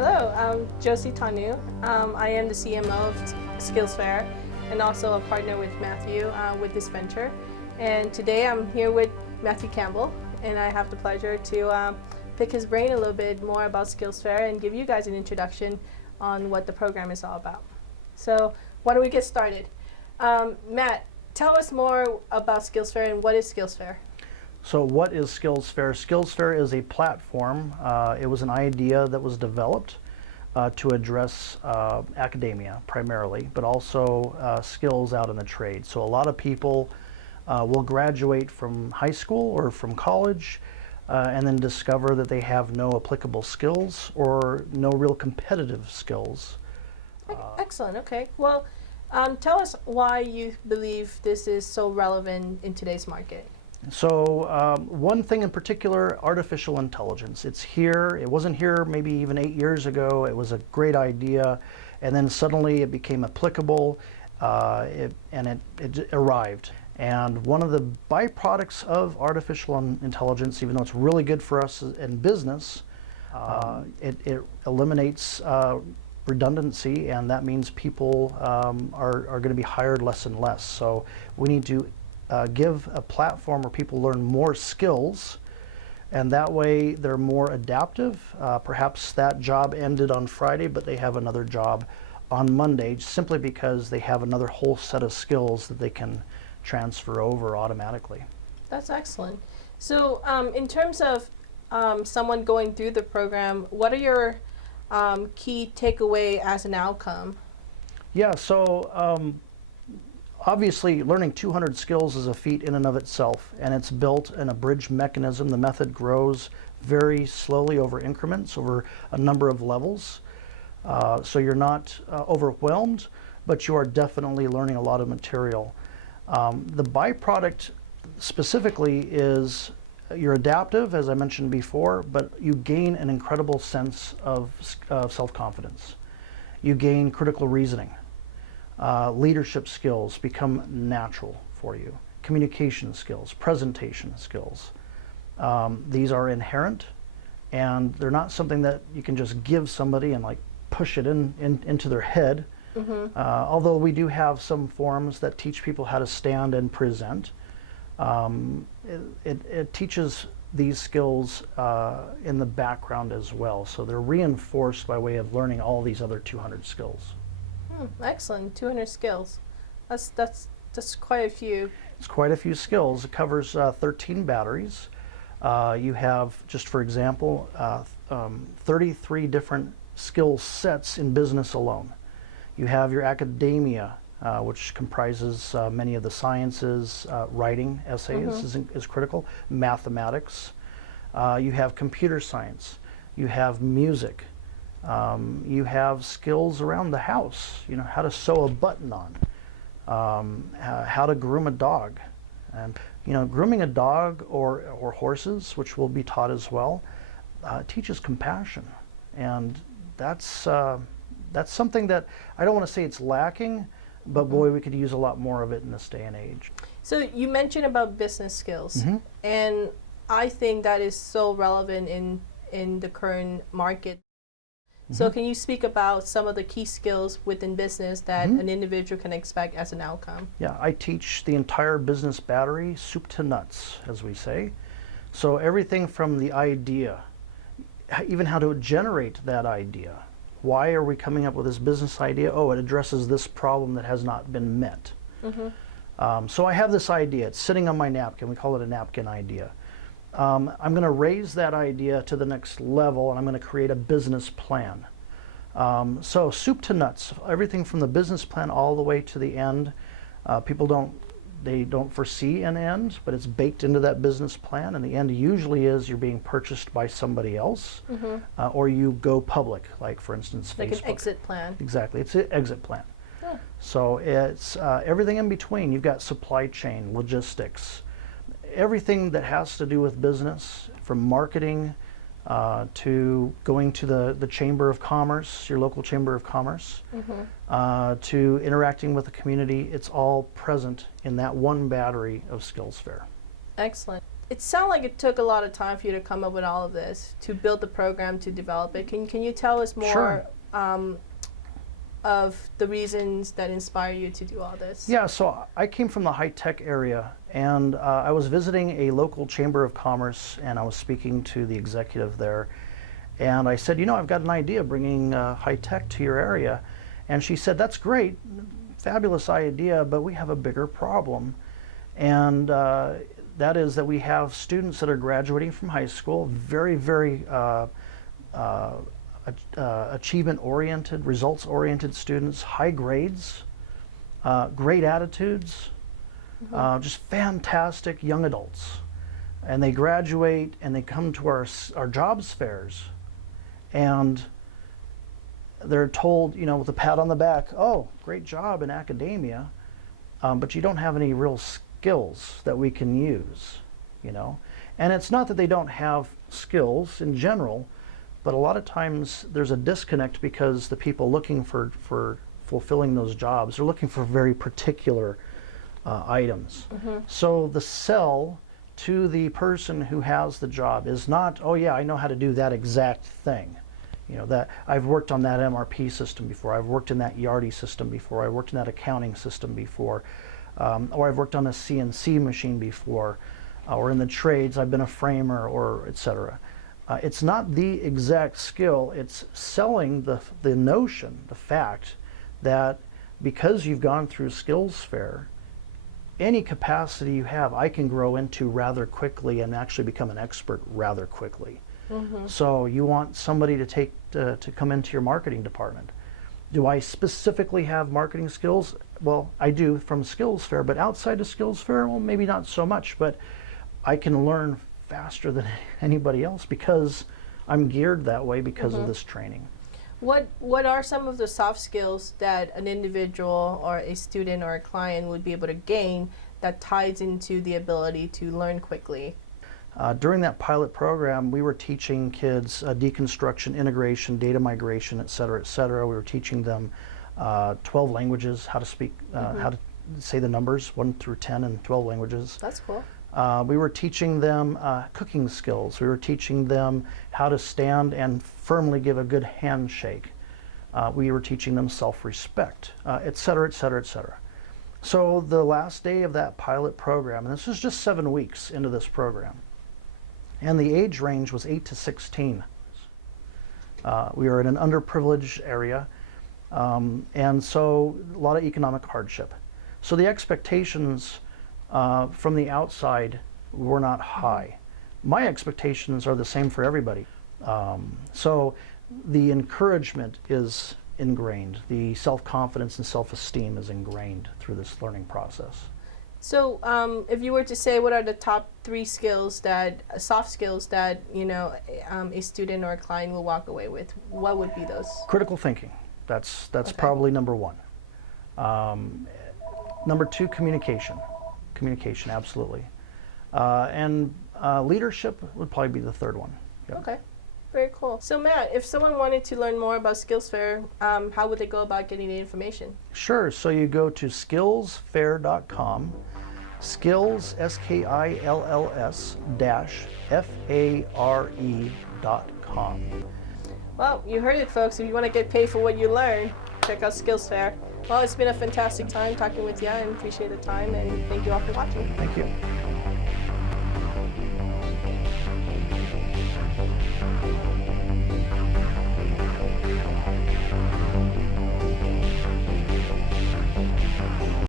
Hello, I'm Josie Tanu. I am the CMO of Skillsvision and also a partner with Matthew with this venture. And today I'm here with Matthew Campbell, and I have the pleasure to pick his brain a little bit more about Skillsvision and give you guys an introduction on what the program is all about. So why don't we get started? Matt, tell us more about Skillsvision and what is Skillsvision? So what is Skillsvision? Skillsvision is a platform. It was an idea that was developed to address academia primarily, but also skills out in the trade. So a lot of people will graduate from high school or from college and then discover that they have no applicable skills or no real competitive skills. Excellent, okay. Well, tell us why you believe this is so relevant in today's market. So one thing in particular, artificial intelligence. It's here. It wasn't here maybe even 8 years ago. It was a great idea, and then suddenly it became applicable, and it arrived. And one of the byproducts of artificial intelligence, even though it's really good for us in business, it eliminates redundancy, and that means people are going to be hired less and less. So we need to give a platform where people learn more skills, and that way they're more adaptive. Perhaps that job ended on Friday, but they have another job on Monday simply because they have another whole set of skills that they can transfer over automatically. That's excellent. So in terms of someone going through the program, what are your key takeaway as an outcome? Yeah, so obviously, learning 200 skills is a feat in and of itself, and it's built in a bridge mechanism. The method grows very slowly over increments, over a number of levels. So you're not overwhelmed, but you are definitely learning a lot of material. The byproduct specifically is you're adaptive, as I mentioned before, but you gain an incredible sense of self-confidence. You gain critical reasoning. Leadership skills become natural for you. Communication skills, presentation skills. These are inherent, and they're not something that you can just give somebody and like push it into their head. Mm-hmm. Although we do have some forums that teach people how to stand and present. It teaches these skills in the background as well. So they're reinforced by way of learning all these other 200 skills. Excellent, 200 skills. That's quite a few. It's quite a few skills. It covers 13 batteries. You have, just for example, 33 different skill sets in business alone. You have your academia, which comprises many of the sciences. Writing essays is critical. Mathematics. You have computer science. You have music. You have skills around the house, you know, how to sew a button on, how to groom a dog. And, you know, grooming a dog or horses, which will be taught as well, teaches compassion. And that's something that I don't want to say it's lacking, but boy, we could use a lot more of it in this day and age. So you mentioned about business skills, and I think that is so relevant in the current market. So can you speak about some of the key skills within business that an individual can expect as an outcome? Yeah, I teach the entire business battery, soup to nuts, as we say. So everything from the idea, even how to generate that idea. Why are we coming up with this business idea? Oh, it addresses this problem that has not been met. So I have this idea. It's sitting on my napkin. We call it a napkin idea. I'm going to raise that idea to the next level, and I'm going to create a business plan. So soup to nuts, everything from the business plan all the way to the end. People don't foresee an end, but it's baked into that business plan, and the end usually is you're being purchased by somebody else, or you go public, like for instance like Facebook. An exit plan. Exactly, it's an exit plan. So it's everything in between. You've got supply chain, logistics, everything that has to do with business, from marketing to going to the Chamber of Commerce, your local Chamber of Commerce, to interacting with the community. It's all present in that one battery of Skillsvision. Excellent. it sounded like it took a lot of time for you to come up with all of this, to build the program, to develop it. Can you tell us more Sure. Of the reasons that inspire you to do all this? Yeah, so I came from the high-tech area, and I was visiting a local chamber of commerce, and I was speaking to the executive there, and I said, you know, I've got an idea bringing high-tech to your area. And she said, that's great, fabulous idea, but we have a bigger problem. And that is that we have students that are graduating from high school, very, very achievement-oriented, results-oriented students, high grades, great attitudes, just fantastic young adults. And they graduate and they come to our jobs fairs, and they're told, you know, with a pat on the back, oh, great job in academia, but you don't have any real skills that we can use, you know. And it's not that they don't have skills in general, but a lot of times there's a disconnect because the people looking for fulfilling those jobs are looking for very particular items. So the sell to the person who has the job is not, oh yeah, I know how to do that exact thing. You know, that I've worked on that MRP system before, I've worked in that Yardi system before, I've worked in that accounting system before, or I've worked on a CNC machine before, or in the trades, I've been a framer, or etc. It's not the exact skill, it's selling the notion, the fact that because you've gone through Skills Fair, any capacity you have, I can grow into rather quickly and actually become an expert rather quickly. So you want somebody to come into your marketing department. Do I specifically have marketing skills? Well, I do from Skills Fair, but outside of Skills Fair, well, maybe not so much, but I can learn faster than anybody else because I'm geared that way because of this training. What are some of the soft skills that an individual or a student or a client would be able to gain that ties into the ability to learn quickly? During that pilot program, we were teaching kids deconstruction, integration, data migration, et cetera, et cetera. We were teaching them 12 languages, how to speak, how to say the numbers 1 through 10 in 12 languages. That's cool. We were teaching them cooking skills. We were teaching them how to stand and firmly give a good handshake. We were teaching them self-respect, et cetera, et cetera, et cetera. So the last day of that pilot program, and this was just 7 weeks into this program, and the age range was 8 to 16. We were in an underprivileged area, and so a lot of economic hardship. So the expectations from the outside were not high. My expectations are the same for everybody. So the encouragement is ingrained. The self-confidence and self-esteem is ingrained through this learning process. So if you were to say what are the top 3 skills that, soft skills that, you know, a student or a client will walk away with, what would be those? Critical thinking. That's Okay. probably number 1. Number 2, communication. Communication, absolutely. And leadership would probably be the 3rd one. Yep. Okay, very cool. So Matt, if someone wanted to learn more about Skills Fair, how would they go about getting the information? Sure, so you go to skillsfair.com, skills, S-K-I-L-L-S dash F-A-R-E.com. Well, you heard it, folks. If you want to get paid for what you learn, check out Skills Fair. Well, it's been a fantastic time talking with you, and appreciate the time, and thank you all for watching. Thank you.